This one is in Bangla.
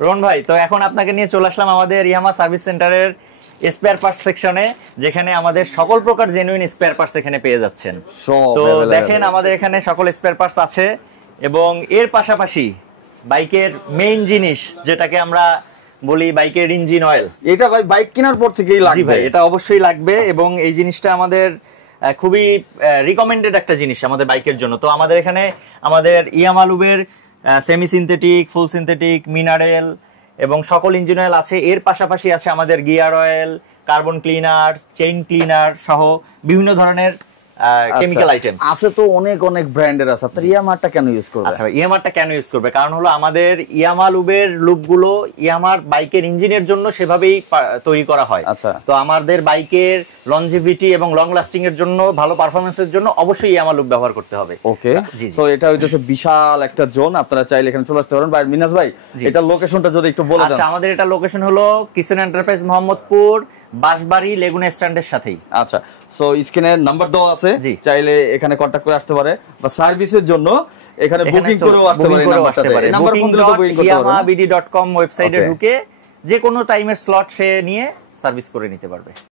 রোহন ভাই, তো এখন আপনাকে নিয়ে চলে আসলাম আমাদের ইয়ামাহা সার্ভিস সেন্টারের স্পেয়ার পার্টস সেকশনে, যেখানে আমাদের সকল প্রকার জেনুইন স্পেয়ার পার্টস এখানে পেয়ে যাচ্ছেন। তো দেখেন আমাদের এখানে সকল স্পেয়ার পার্টস আছে, এবং এর পাশাপাশি বাইকের মেইন জিনিস যেটাকে আমরা বলি বাইকের ইঞ্জিন অয়েল, এটা ভাই বাইক কেনার পর থেকেই লাগবে। ভাই এটা অবশ্যই লাগবে, এবং এই জিনিসটা আমাদের খুবই রিকমেন্ডেড একটা জিনিস আমাদের বাইকের জন্য। তো আমাদের এখানে আমাদের Yamaha lube semi synthetic, full synthetic, mineral এবং সকল ইঞ্জিন অয়েল আছে। এর পাশাপাশি আছে আমাদের gear oil, carbon cleaner, chain cleaner সহ বিভিন্ন ধরনের কেমিক্যাল আইটেমস আছে। তো অনেক অনেক ব্র্যান্ডের আছে, আপনার ইয়ামাহাটা কেন ইউজ করবে? আচ্ছা, ইয়ামাহাটা কেন ইউজ করবে, কারণ হলো আমাদের ইয়ামাহা লুবের লুবগুলো ইয়ামাহার বাইকের ইঞ্জিনের জন্য সেভাবেই তৈরি করা হয়। আচ্ছা, তো আমাদের বাইকের লনজিভিটি এবং লং লাস্টিং এর জন্য, ভালো পারফরম্যান্সের জন্য অবশ্যই ইয়ামাহা লুব ব্যবহার করতে হবে। ওকে, সো এটা হইতেছে বিশাল একটা জোন, আপনারা চাইলে এখানে চলে আসতে পারেন। ভাই মিনাস ভাই, এটা লোকেশনটা যদি একটু বলে দেন। আচ্ছা, আমাদের এটা লোকেশন হলো কিচেন এন্টারপ্রাইজ মোহাম্মদপুর, বাঁশবাড়ি লেগুনা স্ট্যান্ডের সাথেই। আচ্ছা, সো স্ক্রিনে নাম্বার দেওয়া আছে, চাইলে এখানে কন্টাক্ট করে আসতে পারে, বা সার্ভিসের জন্য এখানে বুকিং করেও আসতে পারে। নাম্বার ফোন দিলে তো বুকিং করতে পারবে। yamahbd.com ওয়েবসাইটে ঢুকে যে কোনো টাইমের স্লট সে নিয়ে সার্ভিস করে নিতে পারবে।